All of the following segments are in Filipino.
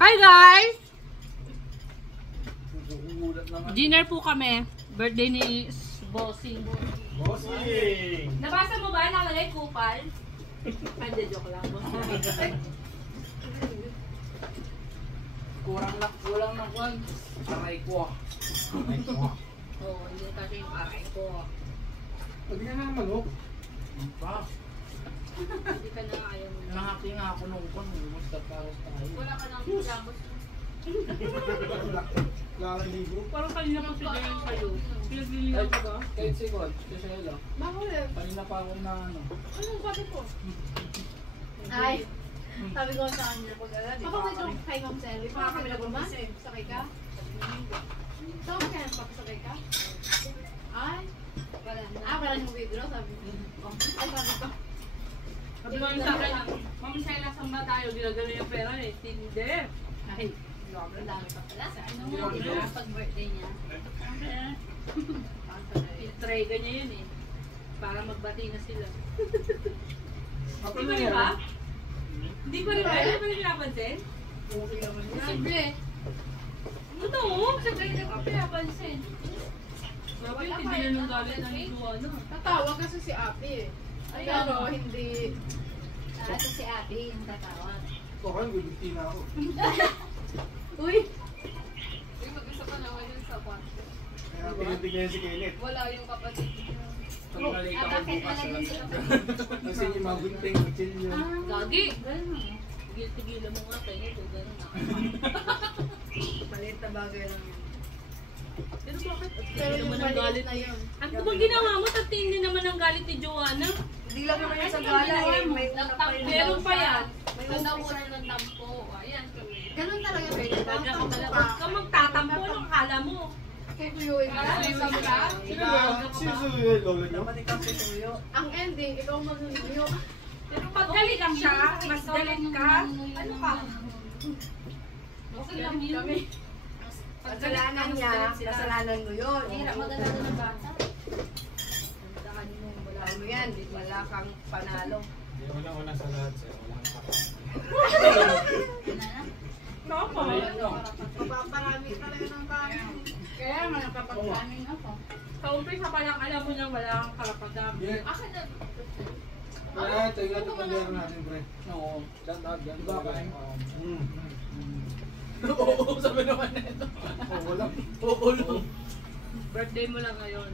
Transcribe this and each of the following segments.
Hi guys! Dinner po kami. Birthday ni Bossing. Bossing! Nabasa mo ba? Nakalagay kupal? Hindi, joke lang. Kulang na kwan. Aray ko. Oo, hindi kasi yung aray ko. Pwede ka na manok. Pa, Hindi ka na ayaw mo. nahati nga ako nung kwan. Basta paros tayo. Wala ka nang pijamos. Lalaligo. Parang kanina pa sila yung kayo. Pinaglilihan ka ba? Kahit si God, kasi sila. Bakit? Kanina pa ako na ano. Anong sabi ko? Ay, sabi ko sa kanya, pag di ba kami kay Ma'am Selly, baka kami nag-umpisa, sakay ka? Saan ka nagpapasakay ka? Ay, wala nang withdraw, sabi ko. Ay, sabi ko. Sabi ko sa akin, Ma'am Sela, saan ba tayo? Ginagano yung pera eh. Hindi. Ay, Ang dami pa pala. Ano nga, pag-birthday niya? Pintrega niya yun eh. Para magbati na sila. Ako Hindi na pa rin yan. ba? Hindi pa rin ba? Hindi pa rin pinapansin? Simple. Totoo, siyempre hindi ko pinapansin. Grabe yung hindi na nung galit ng ito ano. Tatawag kasi si Ate eh. Pero hindi... Ito si Abby yung tatawag. Okay, guguti na ako. Uy! Uy, mag-isa pa naman yun sa kwarto. Kaya pinatig niya si Kenneth. Wala yung kapatid niya. Pag nalita ako Bakit bukas nalagyan sa sila? Kasi yung mga gunting, chill yun. Gagi! Ganun. Tigil-tigilan mo nga kayo ito. Ganun na. Maliit na bagay lang yun. Pero bakit? At Pero hindi yung naman ang maliit galit. na yun. Ano bang ginawa mo? Tatindi naman ang galit ni Joanna. Hindi lang naman yung sa gala eh. May una pa yun. Meron pa yan. May May una pa nakuha yun. ng tampo. Ayan kami. Ganun talaga pwede. Huwag ka magtatampo. Anong kala mo? Tutuyuin ka. Sabi ka? Sino yung lolo niyo? Ang ending, ikaw manunuyo. Pero pag galit siya, mas galit ka. Ano ka? Okay lang yun. Kasalanan niya, kasalanan mo yun. Hirap maganda ng bata. Tandaan mo, wala mo yan. Wala kang panalo. Walang sa lahat, sir. Walang kapal. Tama. Papaparami talaga ng kanin. Kaya nga napapagplaning ako. Sa umpisa pa lang alam mo nang wala kang karapatan. Yeah. Akin na. Kaya, tayo natin pag-laro natin, pre. Oo, dandag yan. Diba ba? Oo, sabi naman na ito. Oh, wala. Oo, lang. Birthday mo lang ngayon.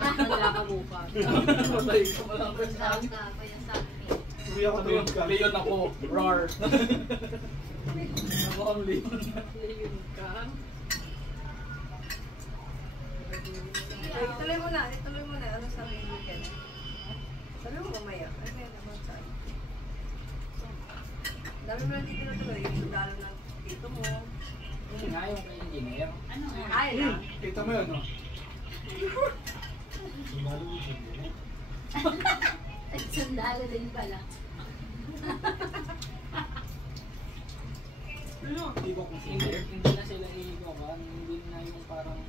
Wala ka bukas. Patay ka mo lang. Tawag ka ako yung sabi niya. Hindi ako tulog ka. Leon ako. Roar. Ako ang Leon. Leon ka. Ituloy mo na. Ano sabi mo yan? Sabi mo mamaya. Ano yan naman sa'yo? Dami mo lang dito na tuloy. Yung dalo ng dito mo. Yun nga yung kay engineer. Ano nga? Ay lang. Kita mo yun, no? Sumalo mo siya. At sundalo din pala. Ano? Hindi ko kung Hindi, sino. hindi na sila iigawan. Hindi na yung parang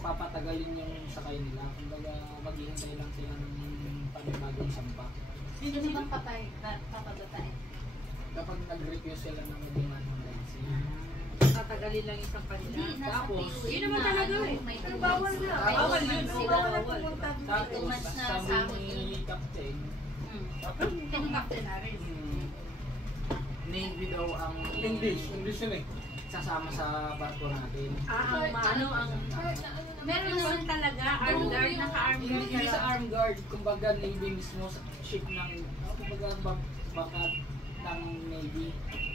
papatagalin yung sakay nila. Kumbaga maghihintay lang sila ng panibagong sampa. Sino bang patay? Papagatay? Kapag nag-request sila ng maging Tatagalin lang isang kanila. Hindi, nasa Tapos, POA yun naman na, talaga ano, eh. may Pero two bawal months na. May Bawal two yun. months sila Bawal na bawal. pumunta. Tapos, Too much na sabi sahod ni yun. Captain, Pinakapte na rin. Navy daw ang English yun eh. sasama sa barko natin. Ano ang... Meron naman talaga, armed guard, naka-armed guard. Hindi sa arm guard, kumbaga Navy mismo sa ship ng, kumbaga baka ng Navy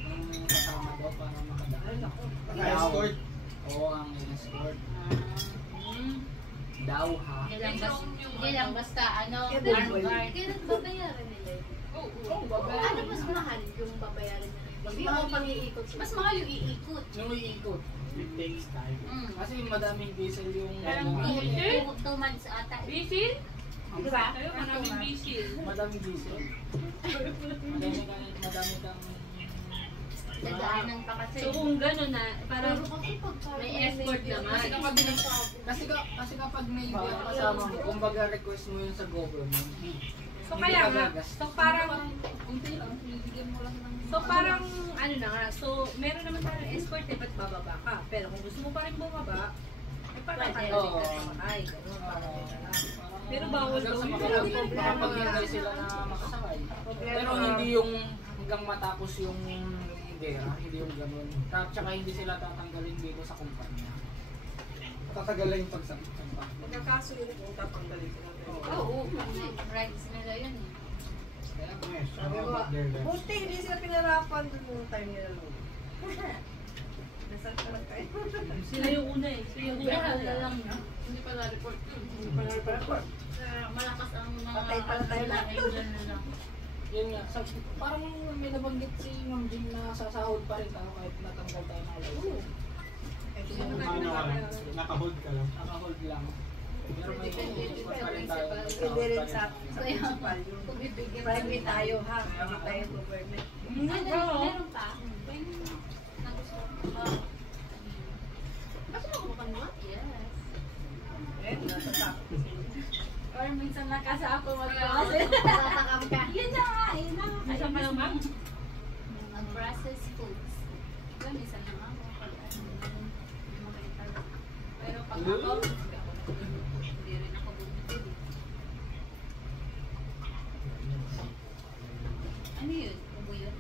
ang kasama daw para makadaan. Naka-escort. Oo, ang escort. Daw ha. Hindi lang basta ano, Kaya armed guard. Kailan babayaran nila yun? Oo. Ano mas mahal yung babayaran nila? Mas mahal pang iikot. Mas mahal yung iikot. Yung iikot, it takes time. Mm. Kasi madaming diesel yung Parang ano, diesel? 2 months ata. Bisil? Di ba? Kayo, maraming bisil. madaming diesel. Madami kang Dadaanan pa kasi. So kung gano'n na, parang May may escort naman. kasi kapag may kasama mo, kumbaga request mo yun sa government. So kaya nga, so parang Unti lang, bibigyan mo lang ng So parang ano na nga, so meron naman tayong escort eh, ba't bababa ka? Pero kung gusto mo pa rin bumaba, eh parang kaya rin ka sumakay, gano'n, parang gano'n lang. Pero bawal daw yun. Makapaghintay sila na makasakay. Pero hindi yung hanggang matapos yung gera, hindi yung gano'n. Tsaka hindi sila tatanggalin dito sa kumpanya. Tatagalan yung pagsakit. Magkakaso yun kung tatanggalin sila. Oo, kasi rights nila yun eh. Kaya Yes, Sabi I'm mo, up there. buti hindi sila pinarapan dun yung time nila nun. Nasaan ka lang kayo? Sila yung una eh. Sila yung una. lang na. Hindi pala report yun. Hindi pa na-report. Malakas ang mga... Patay pala tayo lahat. yun nga, parang may nabanggit si Ma'am Jing na sasahod pa rin tayo kahit natanggal tayo ng license. Ano ka lang, naka-hold ka lang. Naka-hold lang. Pero may Depende pa rin tayo. Depende rin sa principal yun. Private tayo ha, hindi tayo government. Meron pa. Kasi makukupan mo? Yes. Eh, nasa top. Or minsan nakasa ako mag-process. Tatakam ka. Yun na nga, yun na. Asan ka lang, ma'am? Mag-process foods. Diba, minsan lang ako. Pero pag ako, hindi rin ako bumibili. Ano yun? Ubo yun?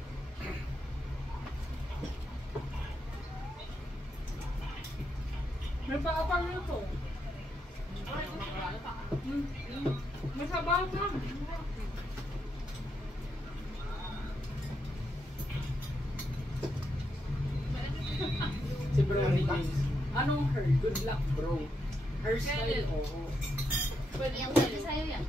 May paapang nyo to. Masabaw ka. Si Bro ni James. Anong her? Good luck, bro. Hairstyle, oo. Pwede yan, pwede sa'yo yan.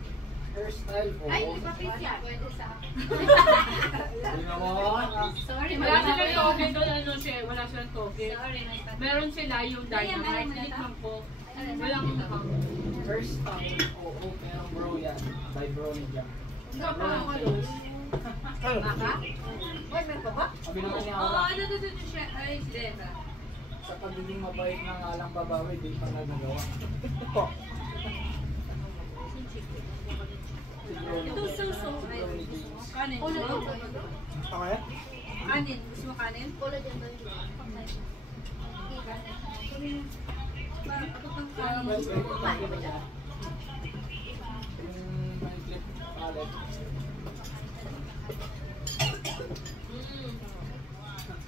Hairstyle, oo. Ay, hindi pa fit yan. Pwede sa akin. Hindi naman. Sorry, Wala silang toge doon, ano siya, wala silang toge. Sorry, naipat. Meron sila yung dynamite, tinikman ko. Walang hang. Hairstyle, oo. Pero bro yan. By Bro ni Jam. Baka? Uy, meron pa ba? Sabi naman niya Oo, ako, ano to siya? Ay, si Dena. sa pagiging mabait ng alang babawi, di pa na nagawa. Si Bro ni Ito James. suso. Si Bro ni James. Kanin. Ulo Gusto ko. Gusto kaya? Kanin. Gusto mo kanin? Ulo dyan ba yun? Parang ako pang Kaya kanin. may pwede ba dyan? Yung may clip palette.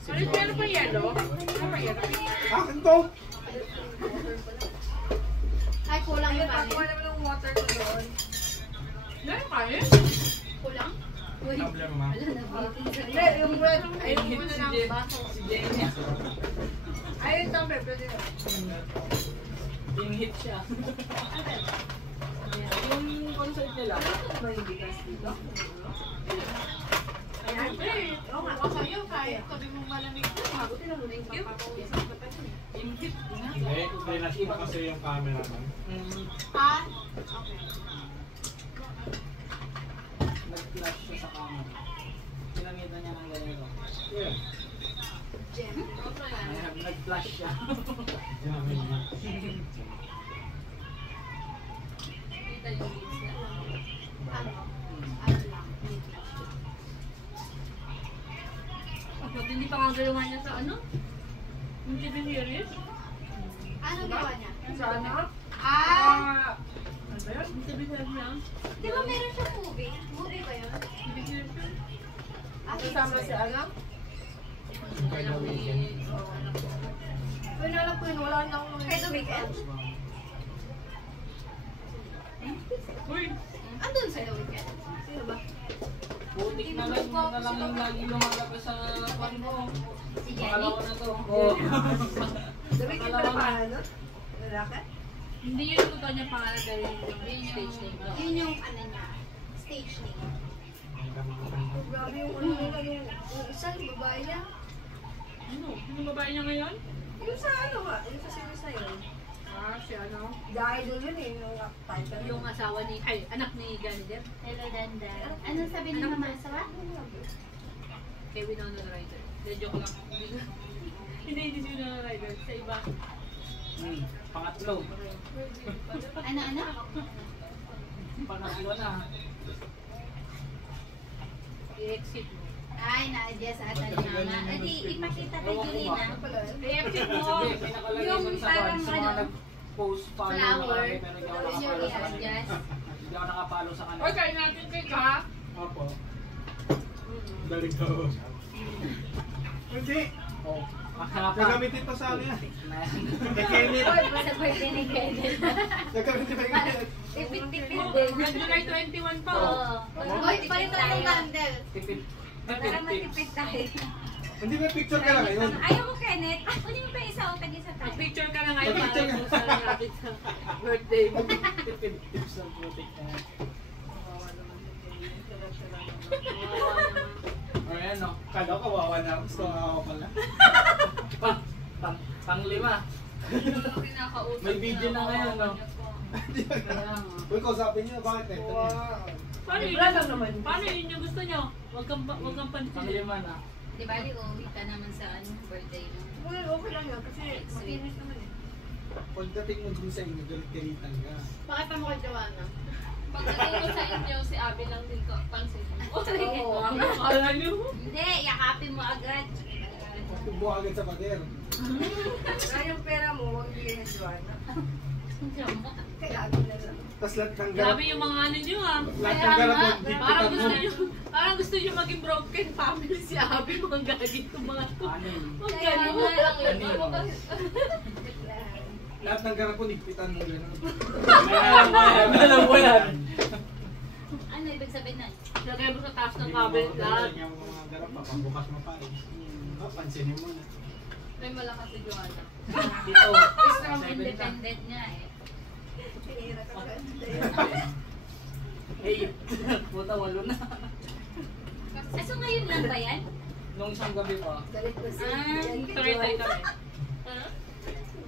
Ano meron pa yelo? Ano pa yelo? Akin to! Ay, kulang Ayun, yung takuha kanin. naman ng water ko doon. Meron kanin? Kulang? Uy, Problem, ma'am. wala na baking sa Hindi, yung red, ayun mo na lang Si baso. Si Jenny. Ayun, tambe, pwede na. In-hit siya. Yung concert nila. Ano ba yung bigas dito? Ayan. Oo nga. Ako yun, kahit sabi mong malamig ko. Mabuti na muna yung papapawisan ka pa yun eh. In-hit nga. Hindi, flash mo kasi yung camera man. Ha? Okay. Nag-flash siya sa camera. Pinangita niya ng ganito. Yeah. Jem. Ayan, nag-flash siya. Sinabi niya. Kita yung leaves na. Ano? Ano lang? Bakit hindi pa nga galawa niya sa ano? Yung TV series? Ano gawa niya? Sana? Ah! Ano ba yun? Yung TV series lang? Di ba meron siya movie? Movie ba yun? TV series yun? Ah, Kasama si ano? By the weekend. Uy, nalap ko yun. Wala na akong Kaya the weekend? Uy! Andun sa the weekend? Sino ba? Putik na lang yung lagi lumalabas sa kwan ko. Si Jenny? Pakalawa na to. The weekend pala pa ano? Lalaki? Hindi yun yung totoo niyang pangalan pero yun yung stage name. Yun yung ano niya. Stage name. Oh, grabe yung ano nila. Yung isa, yung babae niya. Ano? Yung babae niya ngayon? Yung sa ano nga? Yung sa series na yun. Ah, si ano? The Idol yun eh. Yung title. Yung asawa ni, ay, anak ni Johnny Depp. Hello, Danda. Ano sabi ni Mama Asawa? Kay Winona Ryder. Hindi, joke lang. Hindi si Winona Ryder. Sa iba. Pangatlo. Ano? Pangatlo na. I-exit mo. Ay, na-adjust ata ni Mama. Edi, ipakita kay Julina. I-check mo. Hindi, pinakalagay Yung dun sa parang cards, yung mga ano, nag-post follow na flower. marami, pero hindi ako Yung nakapalo sa kanila. i-adjust. Hindi ako nakapalo sa kanila. Oy, kain natin cake ha. Opo. Galing ko. Hindi. Oh, makakapa. Gagamitin pa sa ano yan. Na yan. Kay Kenneth. Sa birthday ni Kenneth. Gagamitin pa yung Kenneth. Tipid-tipid din. July 21 pa. Oo. Uy, palit ako ng candle. Tipid. Para Tipid tips. matipid tayo. Hindi ba picture ka lang ngayon? Ayaw mo, Kenneth. Kunin mo pa isa o tag-isa tayo. Picture ka na ngayon para Picture ka. kung saan natin sa birthday mo. Tipid tips ng putik na yan. O yan no. Kala ko kawawa na ako. Gusto ako pala. Pang-lima. May video na ngayon no. Uy, kausapin niyo. Bakit ito? Paano yun? Paano yun yung gusto nyo? Huwag kang pansin. Pang-lima na. Di ba, uwi ka naman sa birthday mo. Okay lang yun kasi makinis naman eh. Pagdating mo dun sa inyo, galit-galitan ka. Pakita mo kay Joanna. Pagdating ko sa inyo, si Abby lang din ko pansin. Oo, ang akala nyo. Hindi, yakapin mo agad. Tubo agad sa pader. Kaya yung pera mo, huwag bigyan ng Joanna. Kaya ako na lang. Tapos lahat ng garap. Grabe yung mga ano nyo ah. Lahat ng garap mo, Parang gusto nyo maging broken family si Abby. Mga gagawin itong mga to. Ano yun? Huwag Kaya ganun. nga. lahat ng garap mo, nigpitan mo gano'n. Alam mo yan. Ano ibig sabihin na? Lagay mo sa taas ng cabinet lahat. Yung mga garap pa, pagbukas mo pa eh. Pansinin mo na. May malakas si Joanna. Dito. Strong independent niya eh. Pinira ka ba? Hey, puta walo na. So ngayon lang ba yan? Nung isang gabi pa. Galit ko si Ah, Ted kay Tuloy-tuloy Joanna. kami.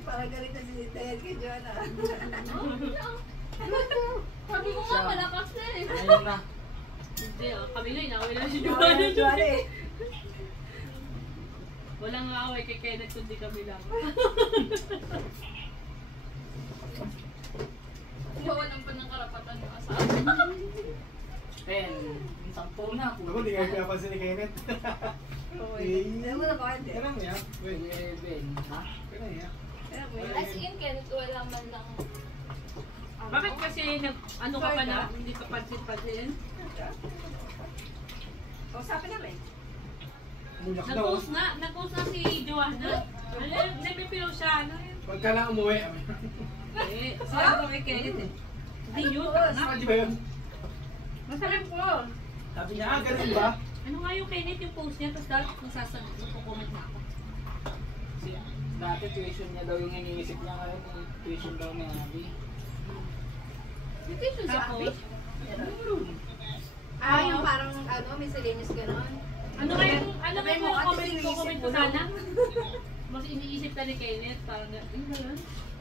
Parang galit na si Ted kay Joanna. Sabi ko nga, malakas na eh. Ayun na. Hindi ah, kami na inaway lang si Joanna Joanna. Joanna eh. Walang away kay Kenneth kundi kami lang. Wawalan pa ng karapatan yung asawa. 10. Sampo na. Ako, di kayo pinapansin ni Kenneth. Alam mo na ba hindi? Kaya mo yan. Wait. 11. Ha? Kaya yan. Alam mo yun? As in, Kenneth, wala man lang. Bakit kasi ano ka pa na? Hindi ka pansin-pansin? Kausapin namin. Mulak daw. Nag-post na si Joanna. Nagpipilaw siya. Ano yun? Pag ka lang umuwi, Eh, sabi ko kay Kenneth eh. Hindi yun, tanga. di ba yun? Masarap ko. Sabi niya, ganun ba? Ano nga yung Kenneth yung post niya, tapos dapat magsasagot, magko-comment na ako. Dati tuition niya daw yung iniisip niya ngayon. Tuition daw ni Abby. Dito si Abby. Tapos, Ah, yung parang miscellaneous gano'n. ano nga yung comment iniisip ko mo sana? Mas iniisip ka ni Kenneth, parang yun ba yun?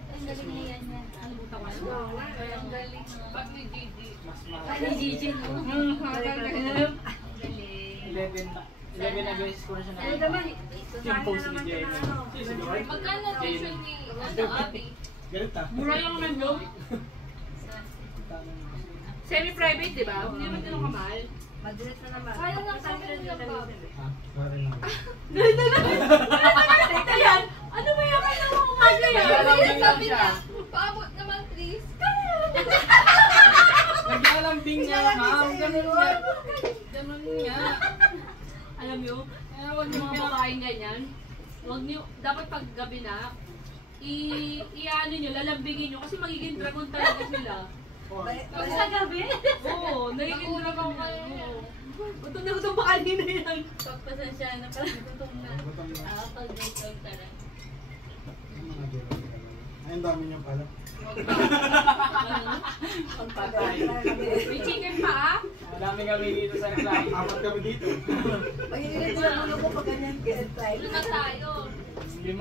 Ang galing niya yan yan. Alimutan ko na. Ang galing. Pag ni Gigi. Mas Ano Gigi no? Galing. 11 na beses ko na siya Ano nakita. naman? Yung post ni Jenny. Magkano tuition ni Abby? Galit ah. Mura lang naman yun. Semi-private, di ba? Hindi naman ganun kamahal. Madalit na naman. Kaya lang sa akin lang ba? Ah, sorry lang. Teka yan! Ano ba yung kailangan ko ano yan? Naglalambing lang siya. Paabot naman, please. Naglalambing niya, ma'am. Ganun nga. Ganun nga. Alam nyo, huwag nyo mga kumakain ganyan. Huwag nyo, dapat pag gabi na, i-ano nyo, lalambingin nyo, kasi magiging dragon talaga sila. Pag sa gabi? Oo, nagiging dragon na. Gutom na gutom pa kanina yan. Pagpasensya na pala gutom na. Gutom na. Pag-gutom ka na. Ang mga gero. Ay, ang dami niyo pala. Patay. May chicken pa ah. Madami kami dito sa client. Apat kami dito. Pag inilit mo lang ko pag ganyan get like. Ano na tayo? 5.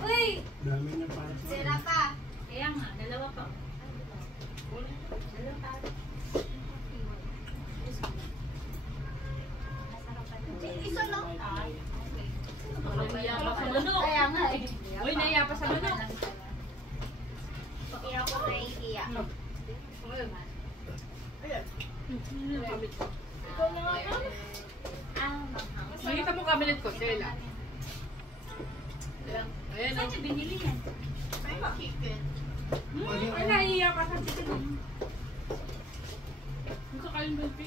Uy! Dami niyo pala. Sira pa. Kaya nga, dalawa pa. Dalawa pa. Isa lang. Naiya pa sa manok. Kaya nga eh. Uy, naiya pa sa manok. Hindi ako naiiyak. Ayan. Ikaw na nga. cabinet ko, Sheila. Ayan. Ayan, Saan oh. niyo binili yan? Ay, makikin. Ay, naiiyak ka sa chicken. Gusto ka yung baby?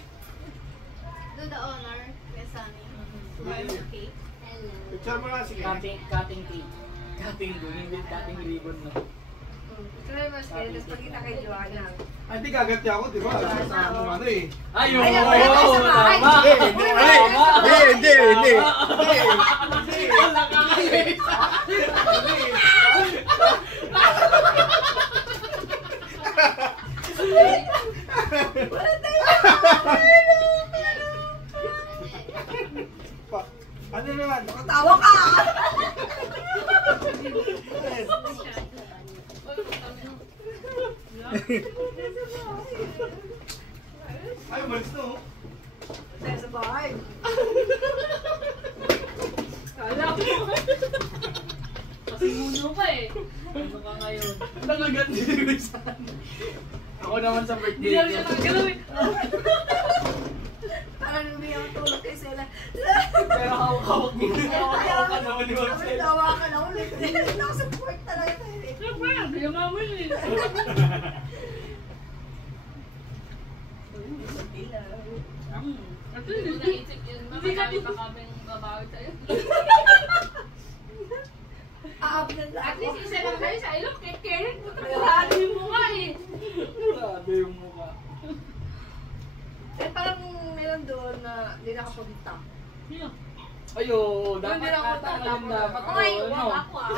Do the honor, Miss Sunny. Okay. Hello. Picture mo lang, sige. Cutting cake. Cutting doon, hindi cutting ribbon no. Try mo siya, tapos pagkita kay Joanna. Ay, di gagati ako, di ba? Sa ano eh. Ayun! Ayaw, wala tayo sa bahay. Tama! Hindi. Wala ka ngayon! Ano naman? Tawa ka! Ay, umalis na oh. Tayo sa bahay. Kala ko. Kasi muno pa eh. Ano ka ngayon? Nakagat din yung saan. Ako naman sa Hindi birthday na siya nakagalaw eh. Parang lumiyak tulog kay Sela. Pero hawak-hawak mo. Hawak ka naman ni Sabi, Marcel. tawa ka na ulit. Nakasupport talaga tayo eh. Ano ba? Kaya mamon eh. At least, Naisip yun, Hindi ka marami pa kaming babawi sa'yo. Aabnan lang At ako. least isa lang kayo sa ilong, kekeren mo. grabe yung mukha eh. Grabe yung mukha. Eh, parang meron doon na hindi nakapunta. Sino? Ayo, dapat Hindi lang ako ata tatapos. ngayon dapat. Oy, ano? wag ako ah.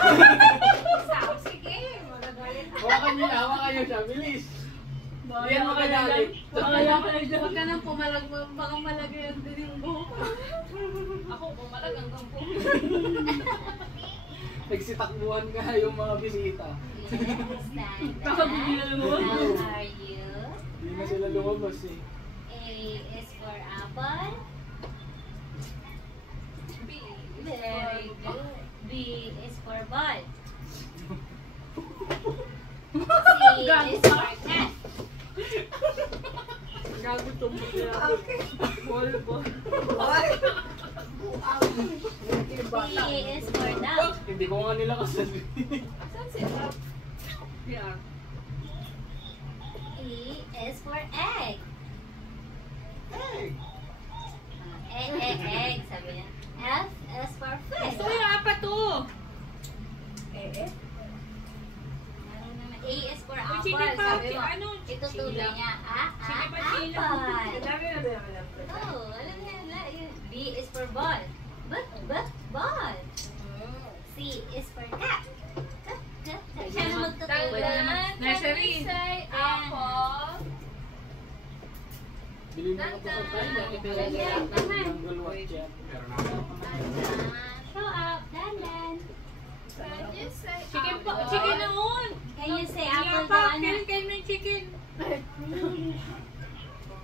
Isa, sige, magagalit. Hawakan niyo na, hawakan niyo siya, bilis. Bakit Yan, magagalit. Bakala ka na dyan. Huwag ka nang pumalag mo, baka malagayan din yung buhok. Ako, bumalag hanggang po. Nagsitakbuhan ka yung mga bisita. Stand Kakabili na naman. How are you? Hindi na sila lumabas eh. A is for apple. Very good. B is for ball. C is for cat. Gago tumbok nila. Okay. Ball, ball. Ay! Buang. D is for dog. Hindi ko nga nila kasali. Saan sila? Yeah. E is for egg. Hey! Egg, sabi niya. F is for fish. Gusto ko yung apat to. Eh. A is for apple. Chicken pa. Sabi mo, Ano? itutuloy niya. Chicken pa sila. Apple. Dami na alam. Oh, alam niya. B is for ball. Ball. C is for cat. Siya na magtutuloy. Nursery. Say apple. Bili mo na po sa tayo. Jungle watch yan. Show up, Dandan. Can you say Chicken pa. apple? Chicken noon. Can you say apple, Yapa. Joanna? Kain mo yung chicken.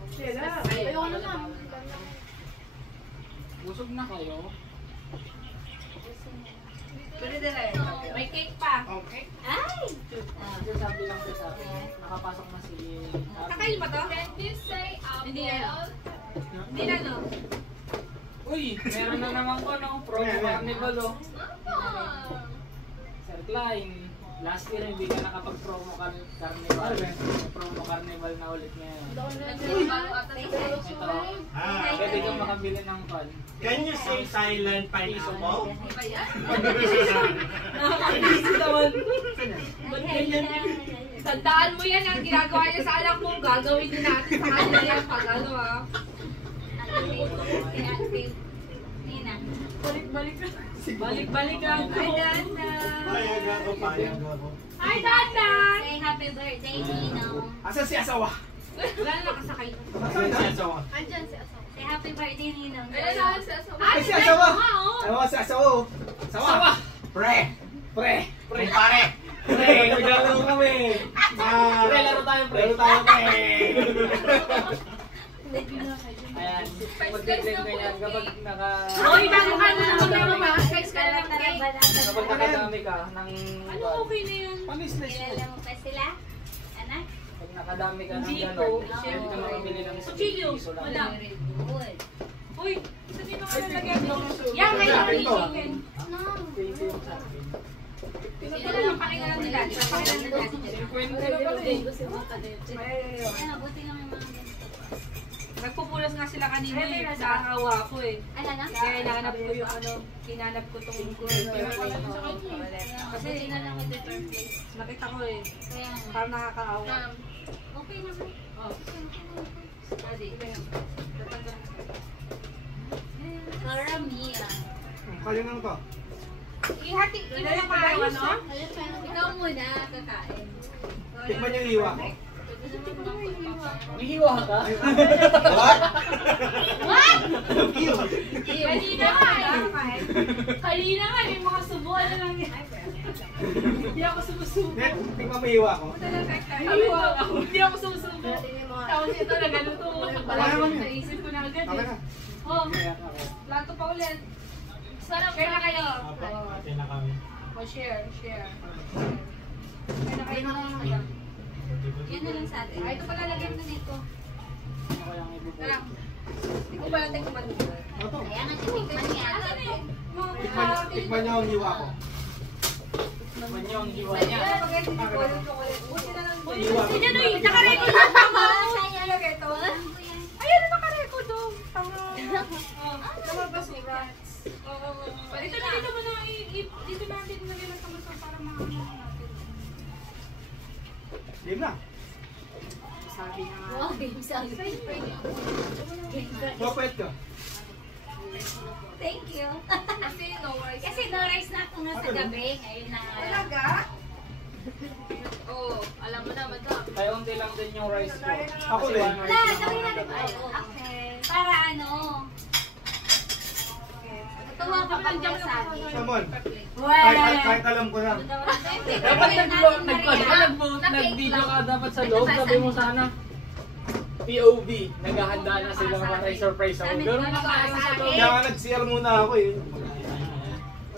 Sila. Ayoko na lang. Busog na kayo. Pwede na rin. May cake pa. Okay. Ay! Kasi sabi lang siya sa akin, nakapasok na si Kakain ba to? Can you say apple? Hindi na. Hindi na no. Uy, meron na naman ko no, promo carnival oh. Mama. Sir Klein, last year hindi ka nakapag-promo carnival. May promo carnival na ulit ngayon. Nagbago ata sa Ito, Ah, pwede kang makabili ng pan. can you say silent pineapple? Di ba yan? Nakakabisi naman. Ba't Okay, ganyan? Tandaan mo yan, ang ginagawa niya sa anak mo, gagawin din natin sa kanya yan pag ano ah. Nina. Balik-balik ka. Balik-balik ka. Ay, Dana. Payag ako, payag ako. Hi, Dana! Say happy birthday, Ninong. Asan si asawa? Wala na nakasakay. Asan si asawa? Andyan si Asawa. Say happy birthday, Ninong. Ayun na, sa asawa. Ay, si asawa! Ano si asawa? Asawa! Pre! Pre! Pre! Pare! Pre! Maglalaro kami! Pre, laro tayo pre. Laro tayo, pre! Ayan, mag-declare ka yan kapag Hoy, bago ka na maglaro ba? Size ka lang ng cake. kapag nakadami ka ng Ano okay na yan? Panislis mo. Kilala mo pa sila? Anak? pag nakadami ka ng Hindi gano'n, po. pwede ka makabili ng Kutsilyo, 10 piso lang. madam. Very good. Uy, sa dito ka nalagyan mo. Yan, may chicken. Ito lang yung pakinggan nila. Pakinggan nila. Ayan, buti lang yung mga ganito. Nagpupulas nga sila kanina eh. Nakakawa ko eh. Ano na? Kaya hinahanap ko yung ano, hinanap ko tong Kasi na lang ito perfect. nakita ko eh. Kaya nga. Parang nakakaawa. Okay naman. Oh. Adi. Karamihan. Kaya na to. Ihati ko na lang maayos ha. Ikaw muna kakain. Tikman yung hiwa ko. Hihiwa ka? What? What? Kanina nga eh. Kanina nga may mga subo. Ano lang yan? Hindi ako sumusubo. Net, tikman mo yung hiwa ko. Hindi ako sumusubo. Tapos ito na gano'n to. Naisip ko na agad Okay eh. na. Oh, plato pa ulit. Sarap. Kaya na kayo. Ate na kami. Oh, share. Kaya na kayo. Yan na lang sa atin. Ay, ito pala lagyan ko dito. Ano kayang ibubuhay? Tara. Hindi ko ba natin kumanin? Ano to? Kaya nga tinikman niya. Asan na yung Tikman niyo ang hiwa ko. Man yung hiwa niya. spaghetti ko, yung chocolate. Buti na lang. Hiwa ko. Yan o, nakarecord na tama. Sayang. Ito. Ayan, nakarecord o. Tama. Lumabas ni Rats. Dito na, dito mo na. Dito natin nilagay ng tamasok para makakita natin. Game na. Sabi nga. Wow, babe, sabi. Popet ka. Thank you. Kasi no rice. Kasi no rice na ako nga sa gabi. Ngayon na nga. Talaga? Oo, alam mo naman to. Kaya unti lang din yung rice ko. Ako Kasi din. one rice Wala, lang sabi ako na nagagawa. Okay. Para ano? Natuwa ka pag nagsabi. Samon. Well, Kahit alam ko na. Dapat nag-video ka dapat sa loob. Sabi mo sana. POV. Naghahanda na sila para i-surprise ako. Pero nakaano sa loob. Kaya nga nag-CR muna ako eh.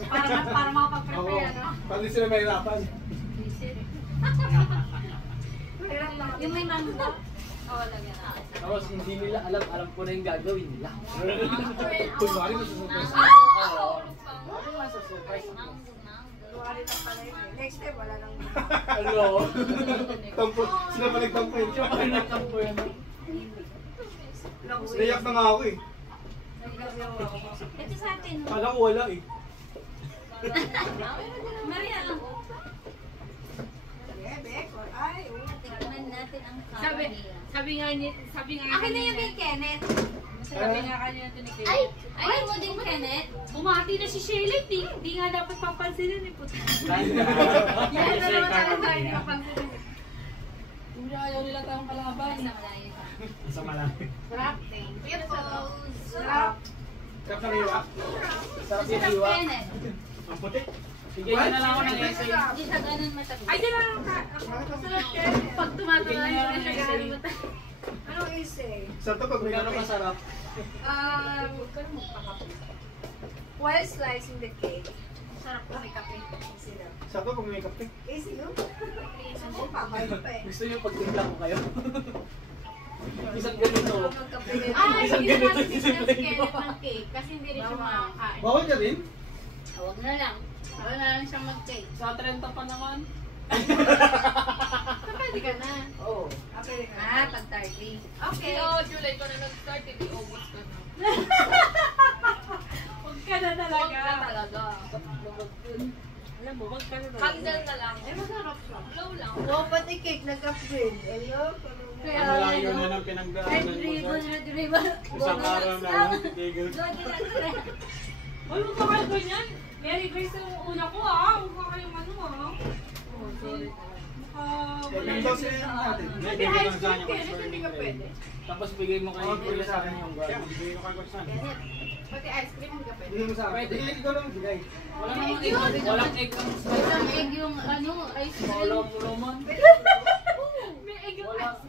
Para Oo. makapag-prepare, ano? Para di sila mahirapan. yung may mango. Oo, lagyan na. Tapos hindi nila alam ko na yung gagawin nila. Kunwari ko sa surprise. Oo. Ano nga sa surprise? Mango, mango. Luwali lang pala yun. Next time, wala nang Hello. Tampo. Sila pa nagtampo eh. Siya pa nagtampo yan. Nayak na nga ako eh. Ito sa atin. Kala ko wala eh. Maria, Ay, tikman natin ang Sabi nga Akin na yung kay Kenneth. Sabi nga kanina ito ni Kate. Ay, ayaw mo din, Kenneth. Bumati na si Shelly, di nga dapat papansinin eh, puta. Yan na naman tayo tayo, hindi papansinin. Kung ayaw nila tayong kalaban. Sa malayo pa. Isa malaki. Sarap, thank you. sarap. Sarap na hiwa. Sarap yung Sarap, hiwa. Kenneth. Ang puti. Bigyan niyo na lang ako ng essay. Hindi siya ganun matagal. Ay, di lang ka. Pag tumatawa Bigyan niyo yun, ng siya essay. gano'n mo tayo. Anong essay? Sarap to pag may Gano'ng kape. kasarap? While slicing the cake. Sarap po may kape. Sila. Sarap to pag may kape. Easy yun. Ako pa, may pa eh. Gusto niyo pagtimpla ko kayo? Isang ganito. Ay, Isang hindi na ganito natin yung si simple Kenneth ko. ng cake kasi hindi rin siya makakain. Bawal ka rin? Huwag na lang. Wala na lang siyang mag-cake. Sa 30 pa naman. So, pwede ka na. Oo. Pag 30. Okay. July ko na nag-start, hindi August ka na. Huwag ka na talaga. Huwag na talaga. Alam mo, huwag ka na talaga. Candle na lang. Eh, masarap siya. Blow lang. Wow, pati cake nag-upgrade. Hello? Kaya Ang layo ano, na ng pinagdaanan red mo, ribbon, sir. red ribbon. Isang araw na lang, tigil. Uy, huwag ka kayo ganyan. Mary Grace yung una ko Huwag ka kayong ano Oh, sorry. Yung daw sila yung natin. Hindi, bigay lang sa kanya kung Kenneth, hindi ka pwede. Tapos bigay mo kay Oo, bigay sa akin yung Kaya, guard. bigay ko kay Gorsan. Pati ice cream, hindi ka pwede. Bigay mo sa akin. Pwede. Ikaw lang bigay. Wala namang egg. Walang egg ang Isang egg yung ano, ice cream. Wala mo naman. May egg yung Wala. ice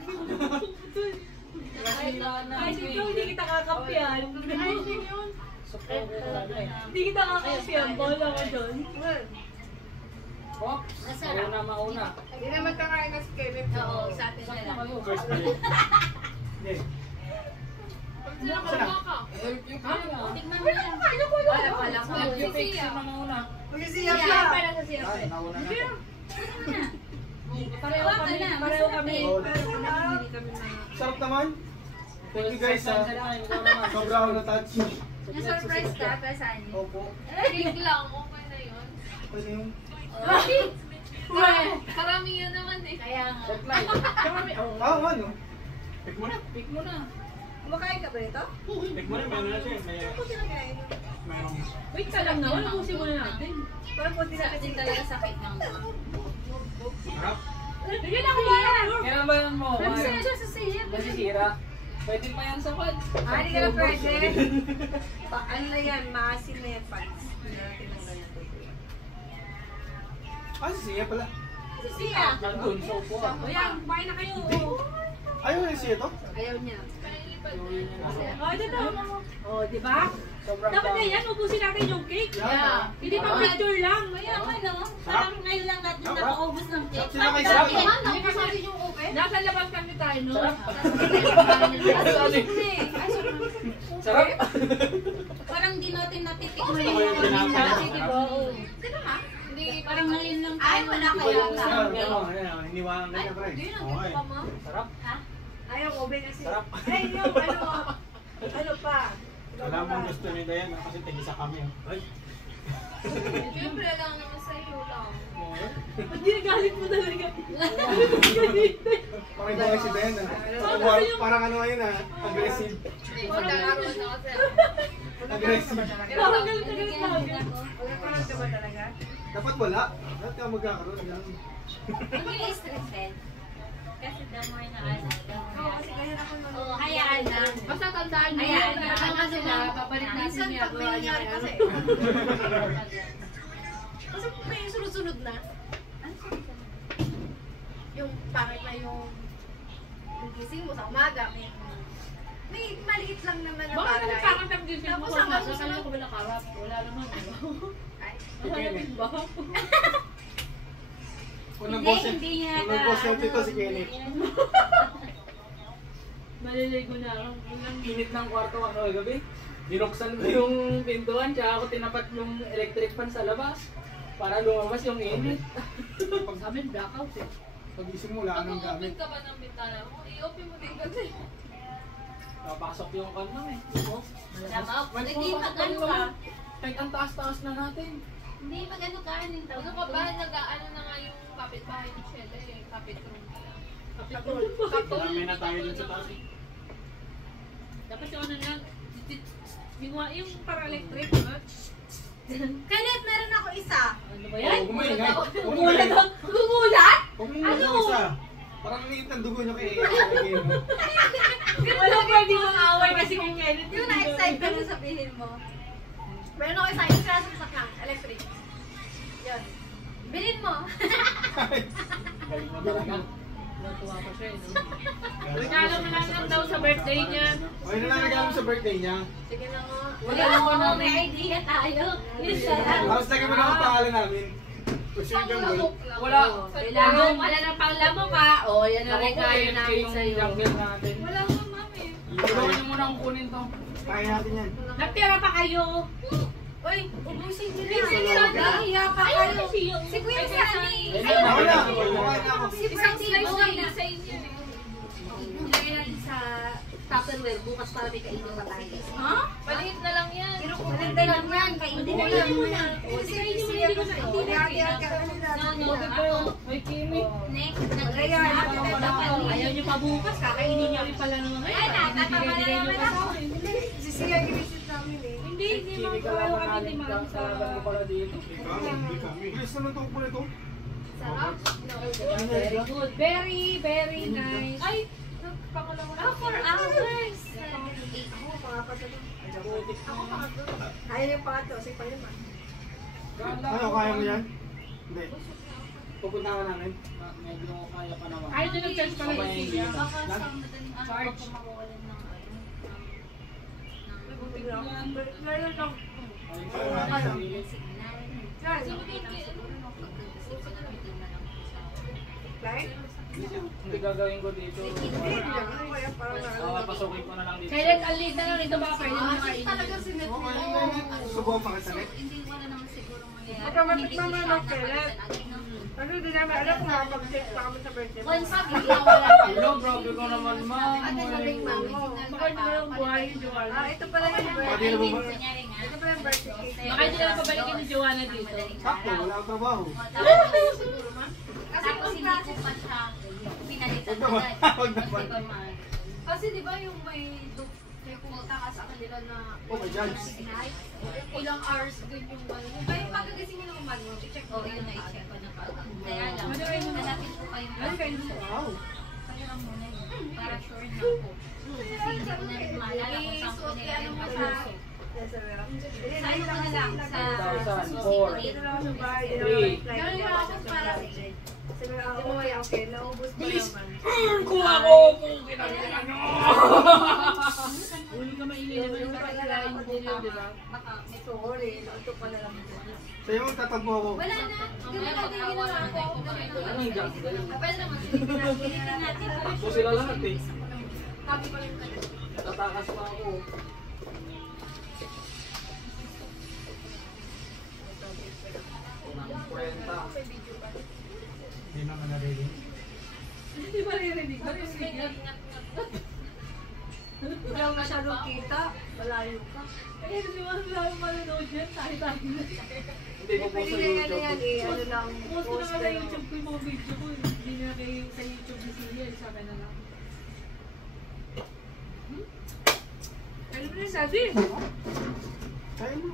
cream. Nasira na. Ay, ikaw, hindi kita kakampihan. Ay, hindi yun. Hindi kita kakampihan. Bola ko doon. Oops. Masarap. Mauna. Hindi naman kakain ng Kenneth. Oo, sa atin na lang. Kayo. First plate. Hindi. sila ka. Yung kaya. Tikman mo yan. Ay, akala ko. Yung picture na mauna. Mag-isiyap Siya, siya. para sa siya. Ay, nauna na to. Pareho kami, pareho kami. Hindi kami na... Sarap naman. Thank you guys ha. Sobra ako na-touch. Na-surprise ka pa sa akin. Opo. Big lang, okay na yun. Pwede yung... Karamihan naman eh. Kaya nga. Ah, ano? Pick mo na. Pick mo na. Kumakain ka ba nito? Pick mo na, meron na siya. Ako kinakain. Meron. Wait ka lang naman, ubusin muna natin. Parang konti na Kasi talaga sakit ng Sarap. Bigyan ako ba? Kailan ba yan mo? Siya sa siya. Masisira. Pwede pa yan sa pod. Hindi ka na pwede. Ano na yan? Maasim na yan. Pats. Hindi natin ang ganyan. Ah, siya pala. Siya. Nandun, so po. O yan, kumain na kayo. Ayaw na siya to? Ayaw niya. Yung yun na. O, ito to. O, di ba? Sobrang Dapat na dami. yan, ubusin natin yung cake. Yeah. Hindi pa picture lang. Kaya ano, parang ngayon lang natin nakaubos ng cake. Sila kayo Sarap sarap. yan. Hindi kasi natin yung open. Nasa labas kami tayo, no? Sarap. Parang di natin natitikman Okay, yung okay, kami okay. natin, di ba? Sino nga? Hindi, parang ngayon lang Ay, wala kaya na. Iniwanan ka niya, pre. Hindi, nandito pa ma. Sarap. Ha? Ayaw, oven kasi. Sarap. Ay, yung ano pa? Wala mong gusto ni Diana kasi tigisa kami. Ay. Siyempre lang naman sa'yo lang. Pag ginagalit mo talaga. Pakita ko si Ben ah. Parang ano ngayon ah. Aggressive. Magkakaroon na kasi. Aggressive. Parang galit na galit namin. Magkakaroon ka ba talaga? Dapat wala. Dapat ka magkakaroon. Ganun. Hindi stress din. Kasi the more na ano, the Oo, more kasi ganyan ako nung... Oo, hayaan na. Basta tandaan mo, Ayan, tama sila, babalik natin Minsan yung pag may ginagawa niya. nangyari kasi. Kasi may sunod-sunod na. Yung pangit na yung gising mo sa umaga, may maliit lang naman na Bakit bagay. nagkakantap din siya mo Tapos sa ang nasa susunod- kanya ko ba nakarap? Wala naman. Ay, Wala naman ba? Unang Hindi, boss hindi niya Unang boss ito si Kenneth. Maliligo na lang. Ang init ng kwarto ako gabi. Binuksan ko yung pintuan, tsaka ako tinapat yung electric fan sa labas para lumabas yung init. Sa amin, blackout eh. Pag-isip mo, wala ka ng gamit. Pag-open ka ba ng bintana mo, i-open mo din kasi. Papasok yung kanam eh. Dapat, Well, hindi papasok mag-ano yung ka. kanam. Kahit ang taas-taas na natin. Hindi mag-ano ka, yung tawag Ano ka ba, nag-ano na nga yung kapitbahay ni Shella eh, kapit room nila. Marami na tayo dun sa taas. Dapat yung ano lang, yung para electric, ha? Kenneth, meron ako isa. Ano ba yan? Gumingay. Gumulat ako. Gumulat? Huwag mo muna yung isa. Parang liit ng dugo niyo kay Kenneth. Wala pwede mong away kasi kung Kenneth. Yung na-excite ka na sabihin mo. Meron ako isa, yung sinasasak lang, electric. Yun. Bilhin mo. Galing mo talaga. Natuwa ko siya eh. No? Regalo mo lang daw sa birthday niya. Okay na lang regalo mo sa birthday niya. Sige na nga. Wala naman na may idea tayo. Yun siya lang. Tapos lagyan mo na ang pangalan namin. Kasi yung Panglamok lang. Wala. Kailangan wala na pang lamok ha. O, yan ang regalo namin yung sa'yo. jungle natin. Wala nga mami. Tulungan niyo muna akong kunin to. kaya natin yan. Nagtira pa kayo. Uy, ubusin niyo na. Sige, Nahiya pa Ay, kayo. kasi yung... Si Queen Sunny. Ako na. Kumain na ako. Si Isang Francis slice Boy. lang sa inyo eh. Ilagay natin sa Tupperware bukas para may kainin pa tayo. Ha? Maliit na lang yan. Maganda lang yan. Kainin mo lang. Kasi kainin mo na, hindi ko na May kimik. Next, Ayan, Ayaw niyo pa bukas, kakainin niyo rin pala naman ngayon. Ay, Bibigay niyo pa sa akin. si Sia i-visit namin eh. Hindi, hindi Kimik magkawayo kalaban kami, natin. hindi mga sa... Kalaban ko pala dito. Hindi kami. Bilis naman itong po nito. Sarap. Very good. Very, very nice. Ay, nagpakalawa na. 4 hours. Ako, pangapat na to. Butik na. Kaya yung pangatlo, si Palima. Ano, kaya mo yan? Hindi. Pupunta ka namin. Medyo kaya pa naman. Ay, doon nag-charge pala yung siya. Baka sa madaling araw, baka mawawalan ng ano. Meron lang. Signal. Yan. Sabihin kayo, Flight? Hindi gagawin ko dito. Hindi lang. Ano kaya parang Pasukin ko na lang dito. Kailan alit na lang ito baka pwede mo makainin. Talaga sinet Oo, nila. ayun na yun. Subukan pa kita ulit. Hindi wala naman siguro mangyayari. Automatic naman ang kailan. Ano, hindi namin alam kung makapag-check pa kami sa birthday mo. Once bigla wala pa. Hello, grabe ko naman, ma'am. Ano sabihin mami? Baka hindi na lang buhay yung Joanna. Ito pala yung Pwede birthday. na ba ba? Kunyari nga. Ito pala yung birthday cake. Baka hindi na lang pabalikin ni Joanna dito. Sakto, wala akong trabaho. Tapos hindi ko pa siya pinalitan Huwag naman. agad. Huwag naman. Hindi ko man. Kasi di ba yung may pumunta ka sa kanila na Oh my God. night, ilang hours din yung ano. Kaya pagkagising nyo ng umaga, i-check Oo, yun na i-check ko na pa. Kaya lang, Ano kayo muna? hanapin ko kayo. Ano kayo gusto? Wow. Kayo lang muna yun. Para sure na po. Kasi hindi ko na rin maalala kung saan ko nilagay yung palusok. Yes, sir. Sa ano ko na lang, sa 2004. susunod. Dito lang ako sa bahay. Dito Three. lang ako sa Ganun yung ako para Sabi na ako, okay, naubos pa naman. Kung ako, kung kinakita nyo. Uli ka mainin naman yung pagkakain mo din yun, di ba? Baka may Sorry, nauto pa na lang. Sa'yo mong tatakbo ako. wala na. Ganun natin ginawa ko. Anong jungle? pwede naman, pilitin natin. So sila lahat eh. Sabi ko yung kanila. Tatakas pa ako. Unang kwenta. Hindi naman na-ready. Hindi ba narinig? Bakit sige? Hindi ako masyadong kita, malayo ka. Eh, di ba lang manonood yan? Tayo-tayo na. Hindi ko po sa Pwede na yan YouTube. eh, ano lang, Post ko na post nga sa lang. YouTube ko yung mga video ko. Hindi na kayo sa YouTube ni Celia. Sa akin na lang. Ano ba yung sabi? Sa'yo mo.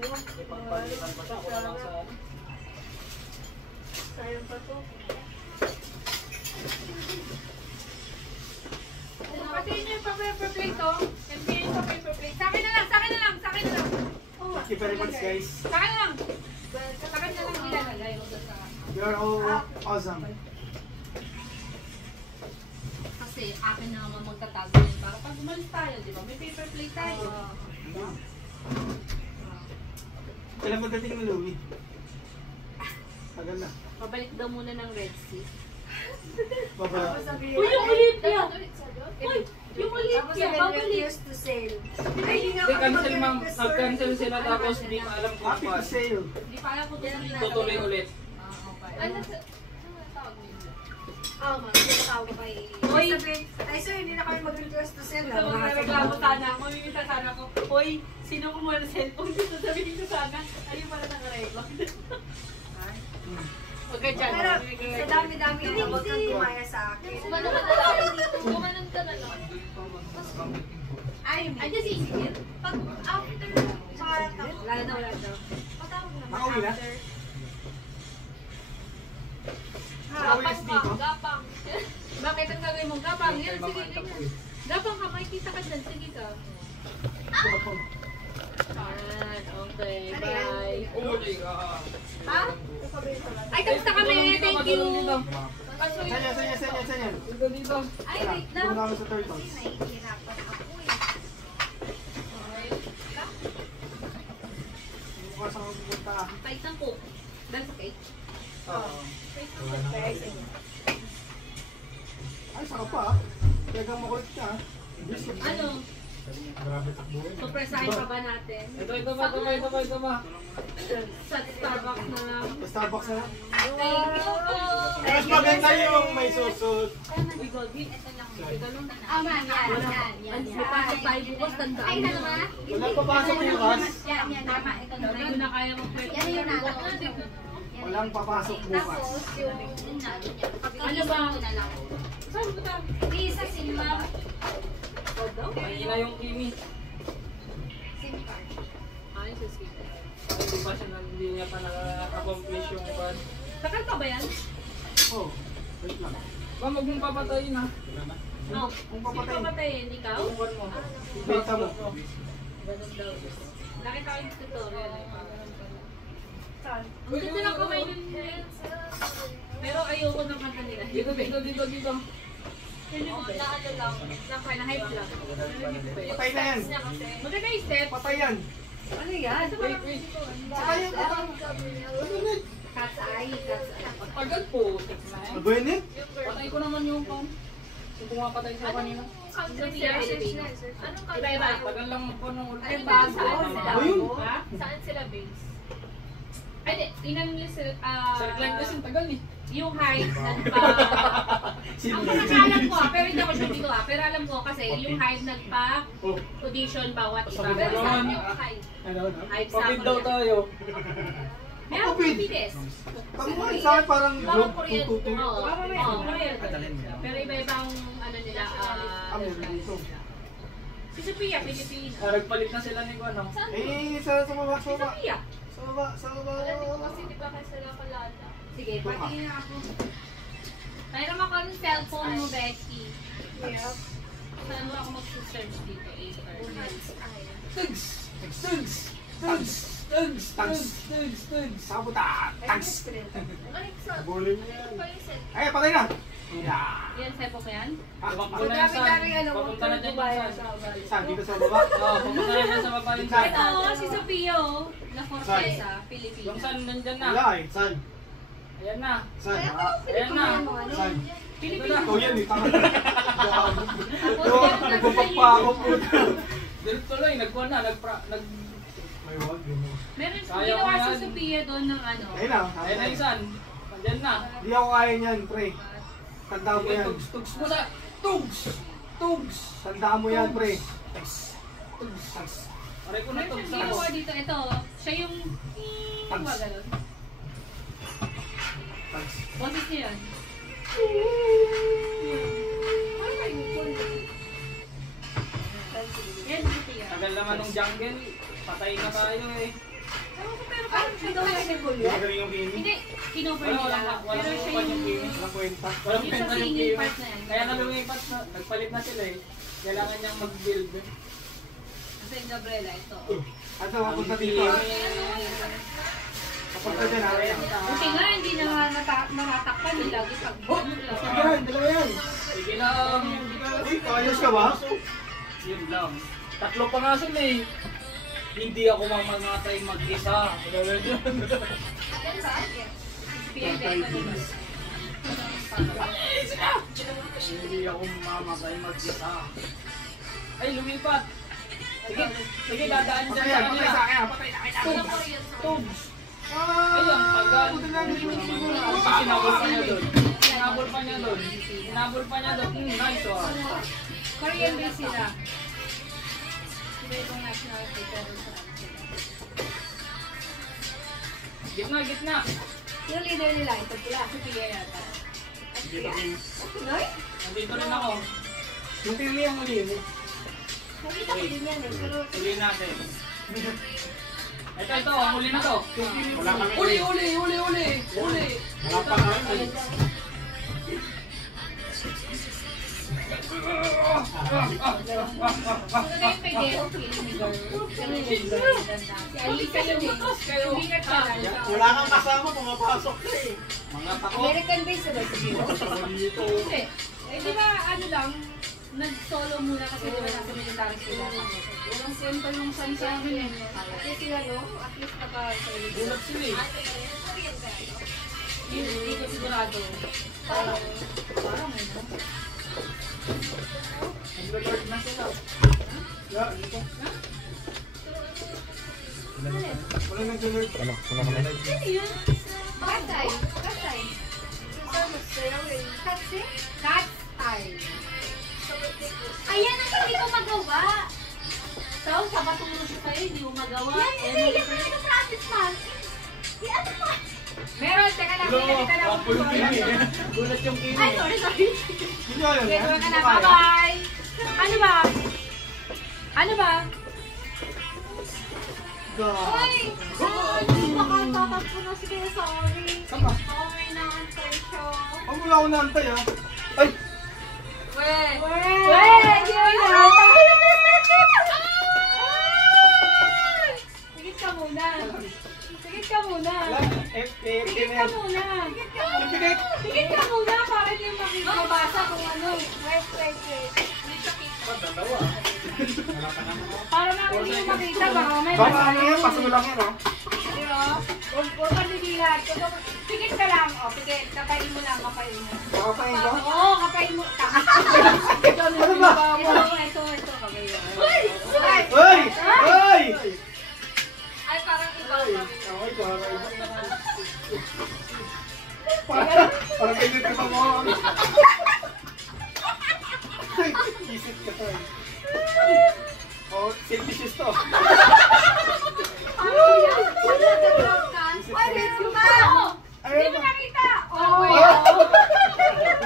Ipagpalitan pa siya. Ako na lang sa... Sayang pa to. Pati yun yung paper plate to. Yan yung paper plate. Sa akin na lang, sa akin na lang, sa akin na lang. Thank you very much, guys. Sa akin na lang. Sa akin na lang ilalagay. You're all awesome. Kasi akin na naman magtatago yun. Para pag umalis tayo, di ba? May paper plate tayo. Kailan ba dating ng Louie? Tagal na. Pabalik daw muna ng Red Sea. Baba. Uy, yung Olympia! Uy, yung Tapos Olympia! sabi Babalik! refuse to sale. Ay, hindi nga Hindi, ako cancel ma'am. mag-request, Nag-cancel sila tapos di pa alam kung Happy to paano. sale. Hindi pa alam kung saan Tutuloy ulit. Ano sa... tawag mo yun? Oo, ma'am. Hindi tawag ko pa Hoy! Ay, sir, hindi na kami mag-request to sale. Gusto mo na reklamo sana ako. Mamimita sana ako. Hoy, sino kumuha ng cellphone dito? Sabihin ko sana. Ayun pala nakareklamo. Huwag ka dyan. Pero, sa dami-dami na huwag kang gumaya sa akin. Gumanon ka na lang dito. Gumanon ka na lang. Ay, Andiyan si Isikir. Pag after part ako. Wala na, wala na. Patawag naman. Nakauwi na? after. Nakauwi na si Tito? Gapang. Bakit ang gagawin mong gapang? Yan, sige, Mamanta po ganyan. eh. Gapang ka, makikita ka dyan. Sige ka. Alright, okay, bye. Uli ka. ha? Ay, kamusta kami? Thank you. Saan yan? Dito, dito. Ay, wait lang. Punta kami sa Turtles. Nahihirapan ako eh. Bukas ako pupunta. Kahit ng cook. Dahil sa cake. Oo. Ay, saka pa. Kaya makulit ka. Ano? Grabe takbo yun. Supresahin pa ba natin? Ito ba. Sa Starbucks na lang. Sa Starbucks na lang. Thank you po. Mas maganda yung may susod. Uy, Gogi. Ito lang. Ito lang. Yan. May pasok tayo bukas, tandaan. Ay, ano ba? Walang papasok bukas. Yan, tama. Ito na. Hindi ko na kaya mag-pwede. Yan yung nalo. Walang papasok bukas. Tapos, yung nalo niya. Ano ba? Na lang. Saan ba tayo? Lisa, Silva. Hold daw? Mahina yung Kimi. SIM card. Ay, so sweet. Hindi pa siya hindi niya pa na-accomplish yung bad. Sakal pa ba yan? Oh, wait lang. Ma'am, huwag mong papatayin ha. No. Kung Sino papatayin, papatayin? Ikaw? Tubukan mo. beta mo. Ganun daw. Nakita ko yung tutorial. Saan? Ang ganda ng kamay nun. Pero ayoko ng kanta nila. Dito. Nakano lang. Na-hype lang. Patay na yan. Maganda yung step. Patay yan. Ano yan? Wait. Saka yung Cat's eye. Tagal po. Ano ba yun eh? Patay ko naman yung pan. Yung pumapatay sa kanina. Iba-iba. Tagal lang po nung ulit. Ay, bago. Ano yun? Ha? Saan sila base? Ay, di. Tinan nila sila. Sa recline kasi tagal eh. Yung height ang pagkakalam ko pero hindi ako sure dito pero alam ko kasi yung height nagpa-audition bawat isa. Sabi Pero ko sa naman. yung height. Ano? Height sa Covid daw tayo. Meron ko Covid. pides. Pag mo sa akin parang Bawang group Korean. tututu. Oo. Padalhin mo. Pero iba-ibang ano nila. Ano dito? Si Sophia, Pilipina. Nagpalit na sila ni ano. Eh, sa baba, sa Si baba. Sophia. Sa baba, sa baba. Kasi di ba kasi sila kalala? Sige, patingin na ako. Mayroon ako ng cellphone mo, Becky. Yep. Saan mo ako mag-search dito? Tugs. Sabuta. Tags. Alexa, Bowling mo yan. pa yung set. Ay, patay na. Yeah. Yan, cellphone ko yan? Papunta na Dami-dami yan ano, Papunta na dyan bayan yung sa san. ugali. Saan? Dito sa baba? Oo, papunta na dyan sa baba yung Saan? san. Ito, si Sophia, oh. La Forteza, Pilipina. Yung san nandyan na. Wala eh. Saan? Ayan na. Saan? Ayan na. Saan? Pilipina. Ikaw yan eh. Tanga. Tapos, Yo, meron na nagpapagpa ako po. Dito tuloy, nagkuhan na. May wag yun. Meron Sayang ginawa yan. si Sophia doon ng ano. Ayun na. Ayan na yung san. Nandyan na. Hindi ako kaya niyan, pre. Tandaan mo Sige, yan. tugs mo na. Tugs. Tandaan mo yan, pre. Tugs. Aray ko na Meron tugs siyang ako. ginawa dito. Ito, siya yung... Diba ganun? Boses niya yun. Yan, si Sophia. Tagal naman nung jungle. Patay na tayo eh. Ewan ko, pero Ay, parang hindi daw yung simbolo. Magaling yung gaming. Hindi, kinover Wala, nila. wala, wala. Pero siya Wala yung yung... gaming. Walang kwenta. Walang Yung kwenta sa yung singing game. part na yan. Kaya na lumipat na. Nagpalit na sila eh. Kailangan niyang mag-build. Kasi yung Gabriela, ito. Ano, mapunta dito. Papunta dyan, ha? Buti nga, hindi na natatakpan. Hindi lagi pag... Yan, dalawa yan. Sige lang. Uy, ayos ka ba? Yun lang. Tatlo pa nga sila eh. Hindi ako mamamatay mag-isa. Hindi ako mamamatay mag-isa. Ay, lumipat. Sige, dadaan dyan Patay sa yan, patay kanila. sa akin, patay sa akin. Tugs. Ay, ang tagal. Sinabol pa niya doon. Sinabol pa niya doon. Sinabol pa niya doon. Nice one. Korean base sila. Sila itong national theater sa Gitna. Yung leader nila, ito pula. Sophia yata. Noy? Nandito rin ako. Yung pili yung muli mo. Nakita ko din yan eh. Pero Uli natin. Ito, huli na to. Wala kami. Uli. Wala pa kami. Ano na yung Pedro feeling ni girl? Ano yung girl? Si Alisa yung sumikat ka lang. Wala kang kasama, pumapasok ka eh. Mga tako. American base na ba si Gino? Dito. Hindi. Eh, di ba ano lang, nag-solo muna kasi di ba nasa military sila. Walang kwento yung son sa amin eh. Kasi sila no, at least naka-solo. Bulat sila eh. Hindi ko sigurado. Parang ano. Nag-record na sila. Yeah, dito. Wala nang alert. Ano yun? Katay. Katay. Katay? Cat's eye. Ayan ang hindi ko magawa. So, sa paturo siya sa'yo, hindi mo magawa. Yan, hindi. Yan na yung practice man. Yan ano pa? Meron, teka lang. Hello, Kita na wapo yung kimi eh. Bulat yung kimi. Ay, sorry. Hindi ko alam Okay, yan. tuwa ka Hindi na. ko kaya. Bye-bye. Ano ba? Ano ba? Uy! Makatakas ko na sige, sorry. Saan ka? Sorry na, antay siya. Huwag mo lang ako naantay, ha? Ay! Weh! Hindi na. Sigit ka muna. Sigit ka muna. Wala. Sigit ka muna. Pipikit! Sigit ka muna para hindi makikabasa kung ano. Wait. Dalawa. Para hindi mo makita, baka may Baka ano yan, pasulang yan oh. Huwag ka lilihat. Pikit ka lang. O, pikit. Kapain mo lang, kapain mo. Makapain ko? Oo, kapain mo. Ano ba? Ito, kapain mo. Hoy! Hoy! Ay, parang ibang kami. Ay, parang kayo dito pa mo. Isip ka to eh. Oh, safety shoes to. Ay, meron ba? Hindi mo nakita.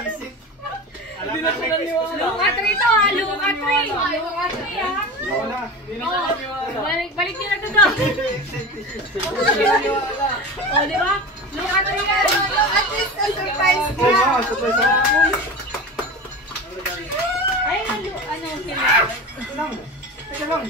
Isip. Hindi na siya naniwala. Lukat rito, ha? Lukat rito. Lukat rito, ha? Wala. Hindi na siya naniwala. Balik nyo na ito doon. Safety shoes. Hindi na siya naniwala. O, di ba? Lukat rito. At least, ang surprise Ay, ka. mga surprise ako. Ay, ano sila? Ito lang. Teka lang.